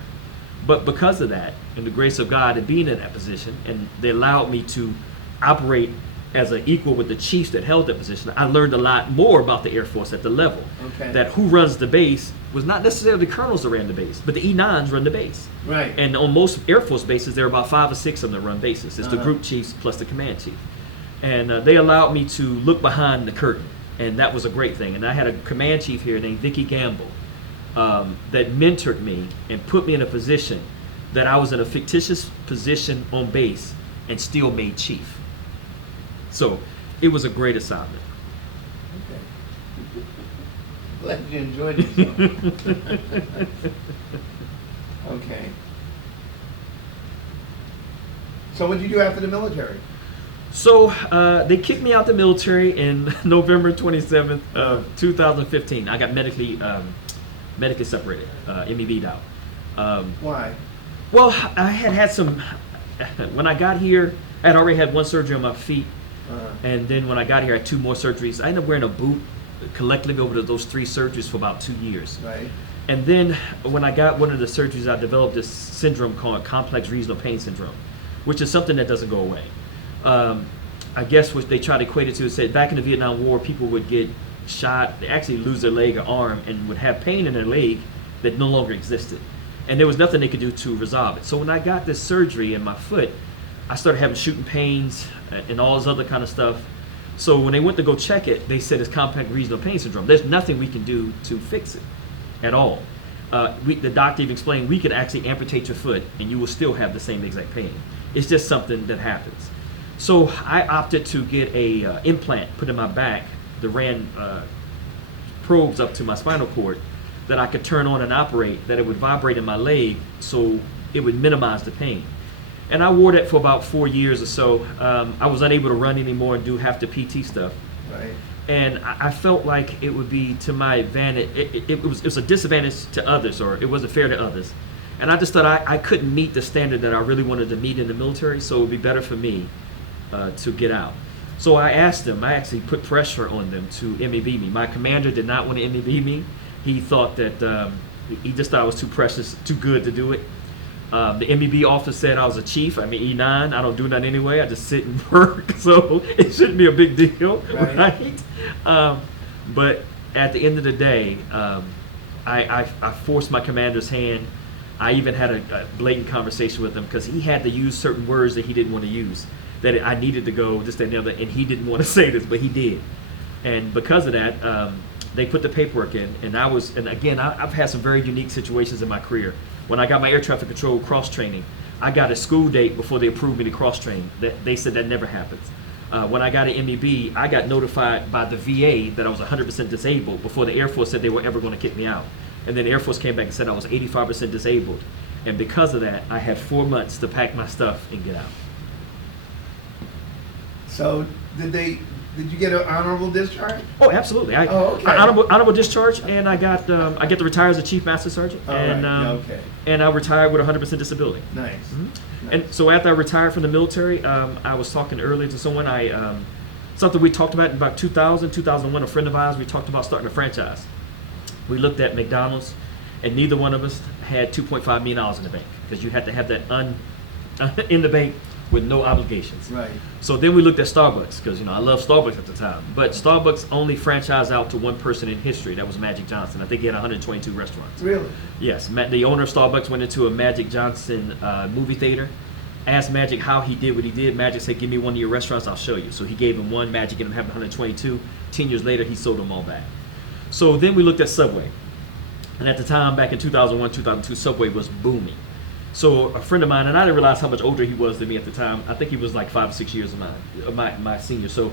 But because of that, and the grace of God and being in that position, and they allowed me to operate as an equal with the chiefs that held that position, I learned a lot more about the Air Force at the level. Okay. That who runs the base was not necessarily the colonels that ran the base, but the E9s run the base. Right. And on most Air Force bases, there are about 5 or 6 of them that run bases. It's the group chiefs plus the command chief. And they allowed me to look behind the curtain. And that was a great thing. And I had a command chief here named Vicki Gamble that mentored me and put me in a position that I was in a fictitious position on base and still made chief. So it was a great assignment. Okay. Glad you enjoyed yourself. Okay. So what did you do after the military? So they kicked me out the military in November 27th of 2015. I got medically separated, MEV'd out. Why? Well, I had some, when I got here, I had already had one surgery on my feet. And then when I got here, I had 2 more surgeries. I ended up wearing a boot collectively over those 3 surgeries for about 2 years. Right. And then when I got one of the surgeries, I developed this syndrome called complex regional pain syndrome, which is something that doesn't go away. I guess what they try to equate it to is that back in the Vietnam War, people would get shot, they actually lose their leg or arm, and would have pain in their leg that no longer existed. And there was nothing they could do to resolve it. So when I got this surgery in my foot, I started having shooting pains and all this other kind of stuff. So when they went to go check it, they said it's complex regional pain syndrome. There's nothing we can do to fix it at all. The doctor even explained we could actually amputate your foot and you will still have the same exact pain. It's just something that happens. So I opted to get a implant put in my back that ran probes up to my spinal cord that I could turn on and operate, that it would vibrate in my leg so it would minimize the pain. And I wore that for about 4 years or so. I was unable to run anymore and do half the PT stuff. Right. And I felt like it would be to my advantage. It was a disadvantage to others, or it wasn't fair to others. And I just thought I couldn't meet the standard that I really wanted to meet in the military, so it would be better for me to get out. So I asked them, I actually put pressure on them to MEB me. My commander did not want to MEB me. He thought that, he just thought I was too precious, too good to do it. The MEB officer said I was a chief. I mean, E9, I don't do that anyway. I just sit and work, so it shouldn't be a big deal, right? But at the end of the day, I forced my commander's hand. I even had a blatant conversation with him because he had to use certain words that he didn't want to use, that I needed to go this, that, and the other, and he didn't want to say this, but he did. And because of that, they put the paperwork in, and again, I've had some very unique situations in my career. When I got my air traffic control cross training, I got a school date before they approved me to cross train. They said that never happens. When I got an MEB, I got notified by the VA that I was 100% disabled before the Air Force said they were ever going to kick me out. And then the Air Force came back and said I was 85% disabled. And because of that, I had 4 months to pack my stuff and get out. So did you get an honorable discharge? Oh, absolutely. Okay. Honorable discharge, and I get to retire as a Chief Master Sergeant, and I retired with 100% disability. Nice. Mm-hmm. Nice. And so after I retired from the military, I was talking earlier to someone. Something we talked about in about 2000, 2001. A friend of ours, we talked about starting a franchise. We looked at McDonald's, and neither one of us had $2.5 million in the bank because you had to have that in the bank with no obligations. Right. So then we looked at Starbucks because I love Starbucks at the time, but Starbucks only franchised out to one person in history. That was Magic Johnson. I think he had 122 restaurants. Really? Yes. The owner of Starbucks went into a Magic Johnson movie theater, asked Magic how he did what he did. Magic said, "Give me one of your restaurants, I'll show you." So he gave him one. Magic ended up having 122. 10 years later, he sold them all back. So then we looked at Subway, and at the time, back in 2001, 2002, Subway was booming. So a friend of mine, and I didn't realize how much older he was than me at the time. I think he was like 5 or 6 years of my senior. So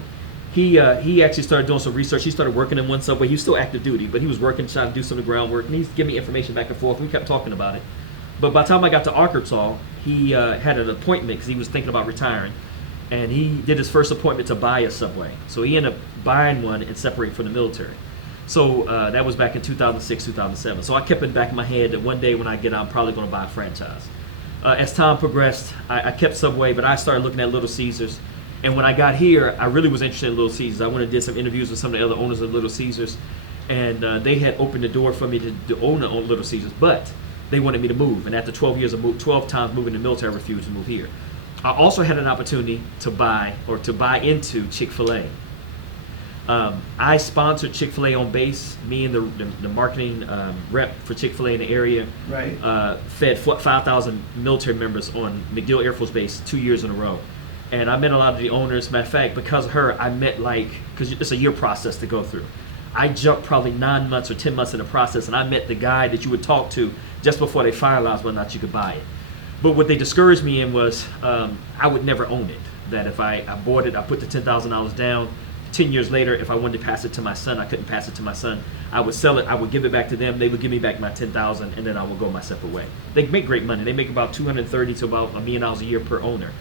he actually started doing some research. He started working in one Subway. He was still active duty, but he was working, trying to do some of the groundwork, and he's giving me information back and forth. We kept talking about it. But by the time I got to Arkansas, he had an appointment because he was thinking about retiring, and he did his first appointment to buy a Subway. So he ended up buying one and separating from the military. So that was back in 2006, 2007. So I kept it back in my head that one day when I get out, I'm probably going to buy a franchise. As time progressed, I kept Subway, but I started looking at Little Caesars. And when I got here, I really was interested in Little Caesars. I went and did some interviews with some of the other owners of Little Caesars, and they had opened the door for me to own Little Caesars, but they wanted me to move. And after 12 years of 12 times moving to the military, I refused to move here. I also had an opportunity to buy into Chick-fil-A. I sponsored Chick-fil-A on base. Me and the marketing rep for Chick-fil-A in the area fed 5,000 military members on MacDill Air Force Base 2 years in a row. And I met a lot of the owners. Matter of fact, because of her, I met because it's a year process to go through. I jumped probably 9 months or 10 months in the process, and I met the guy that you would talk to just before they finalized whether or not you could buy it. But what they discouraged me in was I would never own it. That if I bought it, I put the $10,000 down. 10 years later, if I wanted to pass it to my son, I couldn't pass it to my son. I would sell it. I would give it back to them. They would give me back my $10,000, and then I would go my separate way. They make great money. They make about $230,000 to about $1 million a year per owner.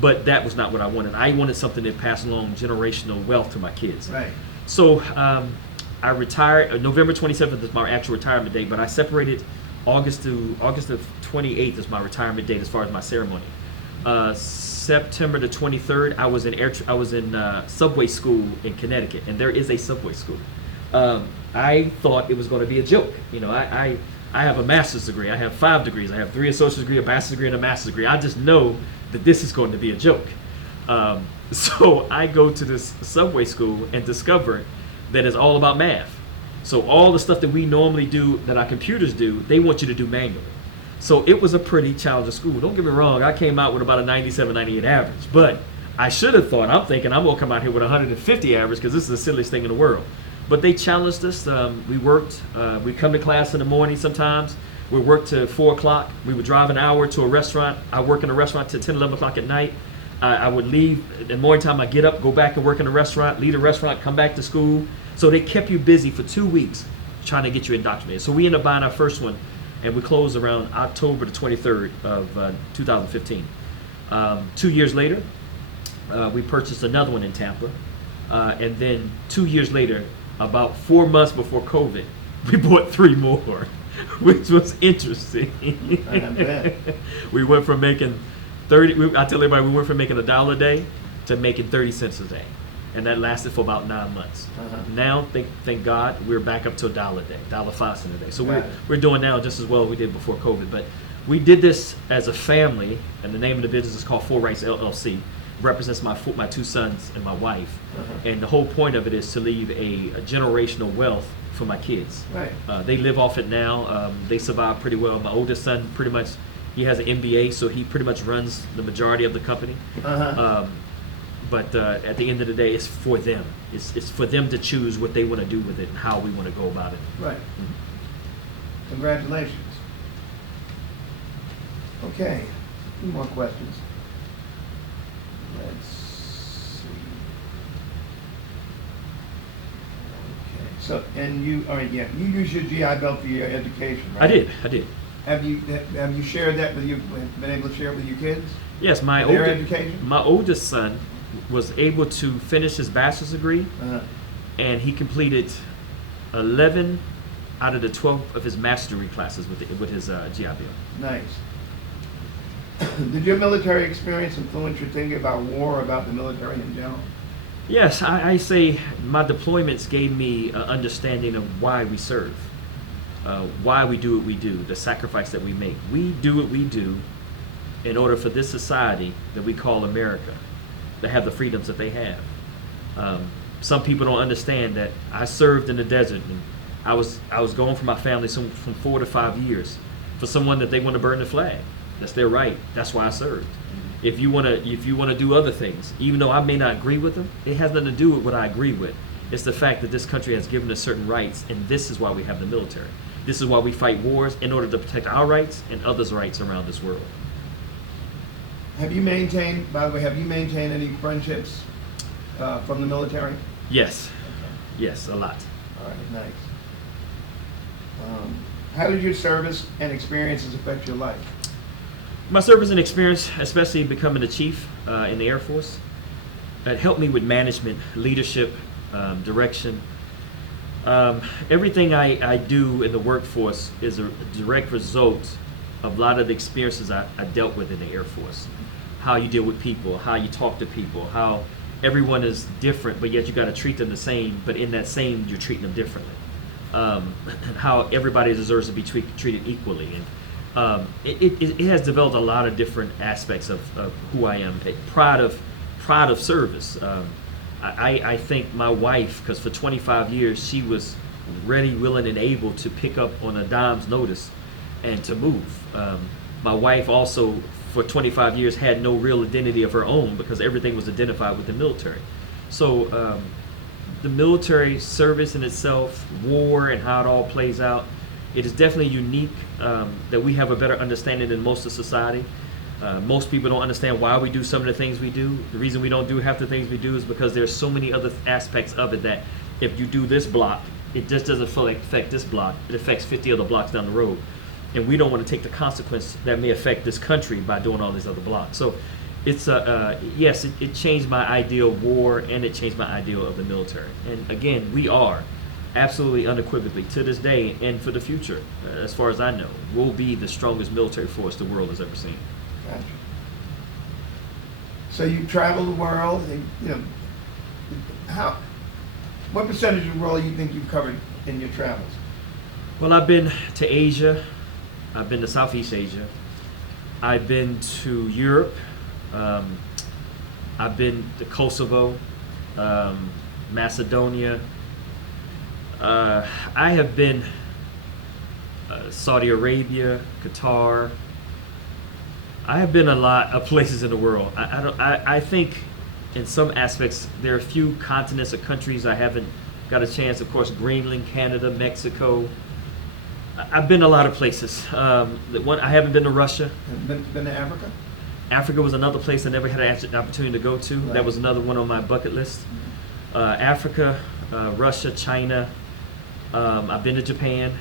But that was not what I wanted. I wanted something that passed along generational wealth to my kids. Right. So I retired. November 27th is my actual retirement date, but I separated August of 28th is my retirement date as far as my ceremony. September the 23rd, I was in subway school in Connecticut, and there is a subway school. I thought it was going to be a joke. You know, I have a master's degree. I have 5 degrees. I have 3 associate's degree, a bachelor's degree, and a master's degree. I just know that this is going to be a joke. So I go to this subway school and discover that it's all about math. So all the stuff that we normally do, that our computers do, they want you to do manually. So it was a pretty challenging school. Don't get me wrong, I came out with about a 97, 98 average. But I should have thought, I'm thinking I'm going to come out here with 150 average because this is the silliest thing in the world. But they challenged us. We worked. We'd come to class in the morning sometimes. We worked to 4 o'clock. We would drive an hour to a restaurant. I work in a restaurant till 10, 11 o'clock at night. I would leave. In the morning time, I get up, go back and work in the restaurant, leave the restaurant, come back to school. So they kept you busy for 2 weeks trying to get you indoctrinated. So we ended up buying our first one, and we closed around October the 23rd of 2015. 2 years later, we purchased another one in Tampa. And then 2 years later, about 4 months before COVID, we bought 3 more, which was interesting. I bet. We went from making I tell everybody, we went from making $1 a day to making 30 cents a day. And that lasted for about 9 months. Now, thank God, we're back up to $1 a day, $1.05 a day. So we're doing now just as well as we did before COVID. But we did this as a family, and the name of the business is called Wright LLC. Represents my 2 sons and my wife. And the whole point of it is to leave a generational wealth for my kids. Right. They live off it now. They survive pretty well. My oldest son pretty much, he has an MBA, so he pretty much runs the majority of the company. But at the end of the day, it's for them. It's for them to choose what they want to do with it and how we want to go about it. Right. Congratulations. Okay, a few more questions. Let's see. Okay, so, and you, all right, yeah, you use your GI Bill for your education, right? I did. Have you shared that with you, been able to share it with your kids? Yes, my oldest son was able to finish his bachelor's degree, and he completed 11 out of the 12 of his master's degree classes with his GI Bill. Nice. Did your military experience influence your thinking about war or about the military in general? Yes, I say my deployments gave me an understanding of why we serve, why we do what we do, the sacrifice that we make. We do what we do in order for this society that we call America to have the freedoms that they have. Some people don't understand that I served in the desert, and I was going for my family from 4 to 5 years for someone that they want to burn the flag. That's their right. That's why I served. If you want to do other things, even though I may not agree with them, it has nothing to do with what I agree with. It's the fact that this country has given us certain rights, and this is why we have the military. This is why we fight wars, in order to protect our rights and others' rights around this world. Have you maintained any friendships from the military? Yes. Okay. Yes, a lot. All right, nice. How did your service and experiences affect your life? My service and experience, especially becoming a chief in the Air Force, it helped me with management, leadership, direction. Everything I do in the workforce is a direct result of a lot of the experiences I dealt with in the Air Force. How you deal with people, how you talk to people, how everyone is different, but yet you got to treat them the same, but in that same, you're treating them differently. How everybody deserves to be treated equally. And it has developed a lot of different aspects of who I am. Proud of service. I thank my wife, because for 25 years she was ready, willing, and able to pick up on a dime's notice and to move. My wife also, for 25 years, had no real identity of her own because everything was identified with the military. So the military service in itself, war and how it all plays out, it is definitely unique that we have a better understanding than most of society. Most people don't understand why we do some of the things we do. The reason we don't do half the things we do is because there's so many other aspects of it that if you do this block, it just doesn't affect this block. It affects 50 other blocks down the road. And we don't want to take the consequence that may affect this country by doing all these other blocks. So it's yes, it changed my idea of war, and it changed my idea of the military. And again, we are absolutely unequivocally to this day and for the future, as far as I know, will be the strongest military force the world has ever seen. Gotcha. So you travel the world, and, what percentage of the world you think you've covered in your travels? Well, I've been to Asia. I've been to Southeast Asia. I've been to Europe. I've been to Kosovo, Macedonia. I have been Saudi Arabia, Qatar. I have been a lot of places in the world. I think in some aspects there are a few continents or countries I haven't got a chance. Of course, Greenland, Canada, Mexico. I've been a lot of places. The one I haven't been to Russia. Been to Africa? Africa was another place I never had an opportunity to go to. Right. That was another one on my bucket list. Africa, Russia, China. I've been to Japan.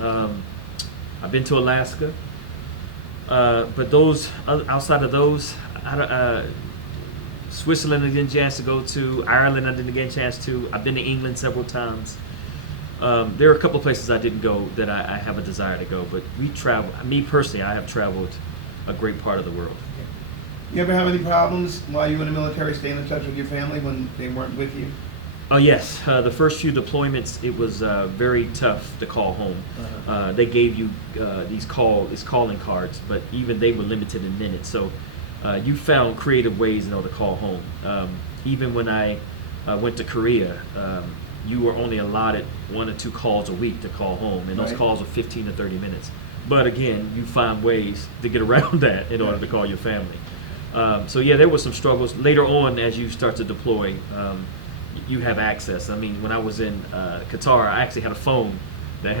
I've been to Alaska. But those outside of those, Switzerland I didn't get a chance to go to. Ireland I didn't get a chance to. I've been to England several times. There are a couple of places I didn't go that I have a desire to go. But we travel. Me personally, I have traveled a great part of the world. You ever have any problems while you were in the military staying in touch with your family when they weren't with you? Oh yes, the first few deployments it was very tough to call home. They gave you these calling cards, but even they were limited in minutes. So you found creative ways in order to call home. Even when I went to Korea, you were only allotted 1 or 2 calls a week to call home, and those Right. calls were 15 to 30 minutes. But again, you find ways to get around that in order to call your family. So yeah, there were some struggles. Later on, as you start to deploy, you have access. I mean, when I was in Qatar, I actually had a phone that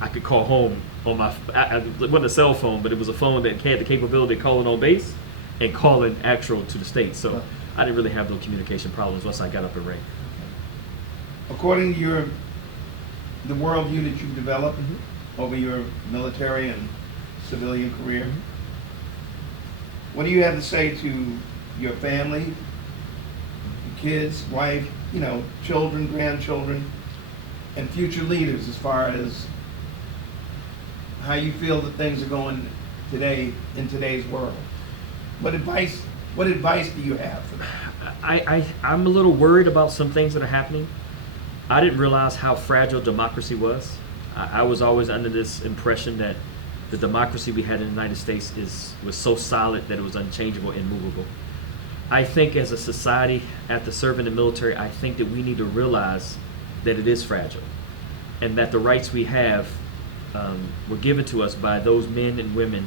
I could call home on my, it wasn't a cell phone, but it was a phone that had the capability of calling on base and calling actual to the States. So I didn't really have those communication problems once I got up and ran. According to the worldview that you've developed over your military and civilian career, what do you have to say to your family, your kids, wife, children, grandchildren, and future leaders as far as how you feel that things are going today in today's world? What advice do you have for them? I'm a little worried about some things that are happening. I didn't realize how fragile democracy was. I was always under this impression that the democracy we had in the United States was so solid that it was unchangeable, immovable. I think as a society, after serving the military, I think that we need to realize that it is fragile and that the rights we have were given to us by those men and women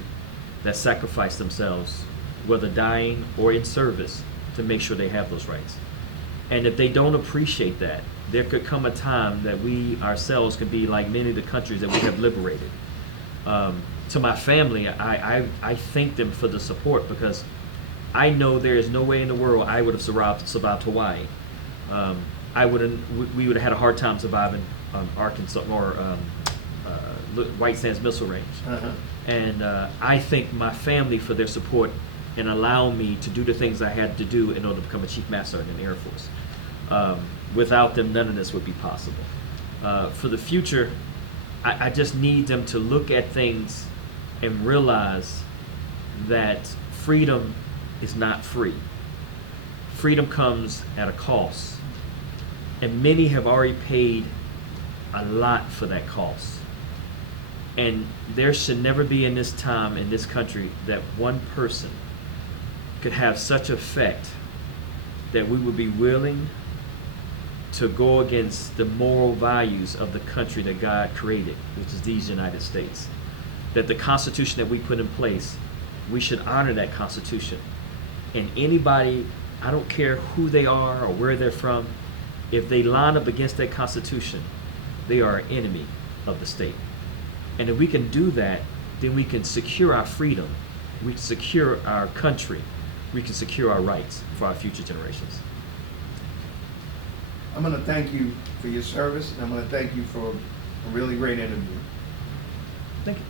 that sacrificed themselves, whether dying or in service, to make sure they have those rights. And if they don't appreciate that, there could come a time that we ourselves could be like many of the countries that we have liberated. To my family, I thank them for the support, because I know there is no way in the world I would have survived Hawaii. We would have had a hard time surviving Arkansas or White Sands Missile Range. And I thank my family for their support and allowing me to do the things I had to do in order to become a Chief Master Sergeant in the Air Force. Without them, none of this would be possible. For the future, I just need them to look at things and realize that freedom is not free. Freedom comes at a cost. And many have already paid a lot for that cost. And there should never be in this time in this country that one person could have such effect that we would be willing to go against the moral values of the country that God created, which is these United States. That the Constitution that we put in place, we should honor that Constitution. And anybody, I don't care who they are or where they're from, if they line up against that Constitution, they are an enemy of the state. And if we can do that, then we can secure our freedom, we can secure our country, we can secure our rights for our future generations. I'm going to thank you for your service, and I'm going to thank you for a really great interview. Thank you.